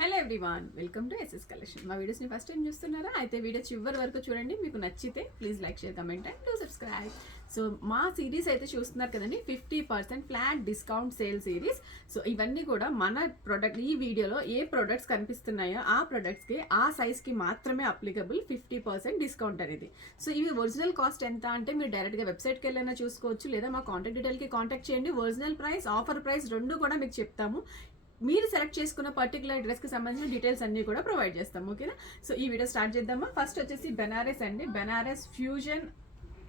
Hello everyone, welcome to SS collection. మా వీడియోస్ని first time చూస్తున్నారా? అయితే వీడియో చివరి వరకు చూడండి. మీకు నచ్చితే please like, share, comment and do subscribe. So మా సిరీస్ అయితే చూస్తున్నారు కదండి, 50% flat discount sale series. So ఇవన్నీ కూడా మన ప్రొడక్ట్, ఈ వీడియోలో ఏ ప్రొడక్ట్స్ కనిపిస్తున్నాయో ఆ ప్రొడక్ట్స్కి ఆ సైజ్కి మాత్రమే అప్లికబుల్ 50% డిస్కౌంట్ అనేది. సో ఇవి ఒరిజినల్ కాస్ట్ ఎంత అంటే మీరు డైరెక్ట్గా వెబ్సైట్కి వెళ్ళైనా చూసుకోవచ్చు, లేదా మా కాంటాక్ట్ డీటెయిల్కి కాంటాక్ట్ చేయండి. ఒరిజినల్ ప్రైస్, ఆఫర్ ప్రైస్ రెండు కూడా మీకు చెప్తాము. మీరు సెలెక్ట్ చేసుకున్న పర్టికులర్ డ్రెస్కి సంబంధించిన డీటెయిల్స్ అన్నీ కూడా ప్రొవైడ్ చేస్తాం. ఓకేనా? సో ఈ వీడియో స్టార్ట్ చేద్దామా. ఫస్ట్ వచ్చేసి బెనారస్ అండి. Banaras fusion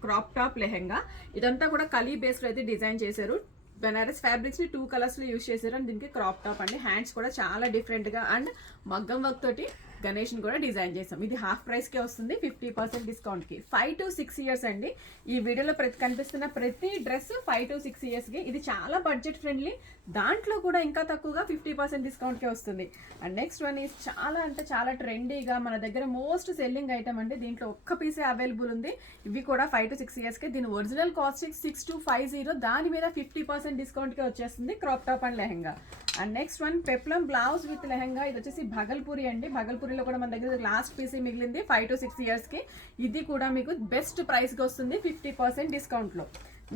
crop top lehenga. ఇదంతా కూడా కలీ బేస్లో అయితే డిజైన్ చేశారు. బెనారస్ ఫ్యాబ్రిక్స్ని 2 కలర్స్లో యూజ్ చేశారు. అండ్ దీనికి క్రాప్ టాప్ అండి. హ్యాండ్స్ కూడా చాలా డిఫరెంట్గా అండ్ మగ్గం వర్క్ తోటి గణేష్ని కూడా డిజైన్ చేసాం. ఇది హాఫ్ ప్రైస్కే వస్తుంది 50% డిస్కౌంట్కి. 5 to 6 ఇయర్స్ అండి. ఈ వీడియోలో కనిపిస్తున్న ప్రతి డ్రెస్ 5 to 6 ఇయర్స్కి. ఇది చాలా బడ్జెట్ ఫ్రెండ్లీ, దాంట్లో కూడా ఇంకా తక్కువగా 50% డిస్కౌంట్కే వస్తుంది. అండ్ నెక్స్ట్ వన్ ఈజ్ చాలా అంటే చాలా ట్రెండీగా మన దగ్గర మోస్ట్ సెల్లింగ్ ఐటమ్ అండి. దీంట్లో ఒక్క పీసే అవైలబుల్ ఉంది. ఇవి కూడా 5 to 6 ఇయర్స్కి. దీని ఒరిజినల్ కాస్ట్ 6250, దాని మీద 50% డిస్కౌంట్కే వచ్చేస్తుంది. Crop top and lehenga. And next one peplum blouse with lehenga. ఇది వచ్చేసి భగల్పూరి అండి. భగల్పూరిలో కూడా మన దగ్గర లాస్ట్ పీసీ మిగిలింది 5 to 6 ఇయర్స్కి. ఇది కూడా మీకు బెస్ట్ ప్రైస్కి వస్తుంది 50% డిస్కౌంట్లో.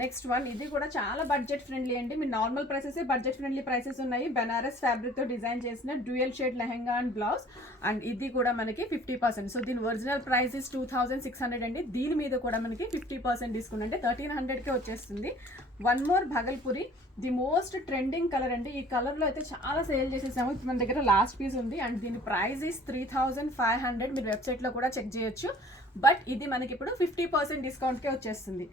నెక్స్ట్ వన్, ఇది కూడా చాలా బడ్జెట్ ఫ్రెండ్లీ అండి. మీ normal prices, budget friendly prices ఉన్నాయి. బెనారస్ ఫ్యాబ్రిక్తో డిజైన్ చేసిన dual shade lehenga and blouse. And ఇది కూడా మనకి 50%. సో దీని ఒరిజినల్ ప్రైస్ ఇస్ 2600 అండి. దీని మీద కూడా మనకి 50% డిస్కౌంట్ అంటే 1300కే వచ్చేస్తుంది. One more Bhagalpuri, the most trending colour అండి. ఈ కలర్లో అయితే చాలా సేల్ చేసేసాము. మన దగ్గర లాస్ట్ పీస్ ఉంది. అండ్ దీని ప్రైస్ ఇస్ 3500. మీరు వెబ్సైట్లో కూడా చెక్ చేయొచ్చు. బట్ ఇది మనకి ఇప్పుడు 50% డిస్కౌంట్కే వచ్చేస్తుంది.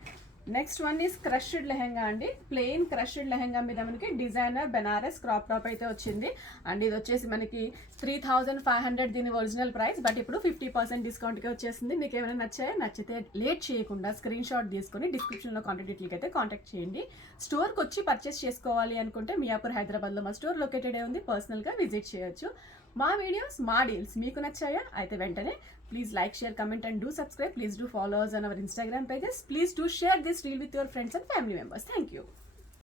Next one is crushed lehenga అండి. ప్లెయిన్ క్రష్డ్ లెహెంగా మీద మనకి డిజైనర్ బెనారస్ క్రాప్ టాప్ అయితే వచ్చింది. అండ్ ఇది వచ్చేసి మనకి 3500 దీని ఒరిజినల్ ప్రైస్. బట్ ఇప్పుడు 50% డిస్కౌంట్కి వచ్చేస్తుంది. మీకు ఏమైనా నచ్చితే లేట్ చేయకుండా స్క్రీన్ షాట్ తీసుకొని డిస్క్రిప్షన్లో కాంటాక్ట్ డీటెయిల్కి అయితే కాంటాక్ట్ చేయండి. స్టోర్కి వచ్చి పర్చేస్ చేసుకోవాలి అనుకుంటే మియాపూర్ హైదరాబాద్లో మా స్టోర్ లొకేటెడ్ ఉంది. పర్సనల్గా విజిట్ చేయొచ్చు. మా వీడియోస్, మా డీల్స్ మీకు నచ్చాయా? అయితే వెంటనే please like, share, comment and do subscribe. Please do follow us on our Instagram pages. Please do share this reel with your friends and family members. Thank you.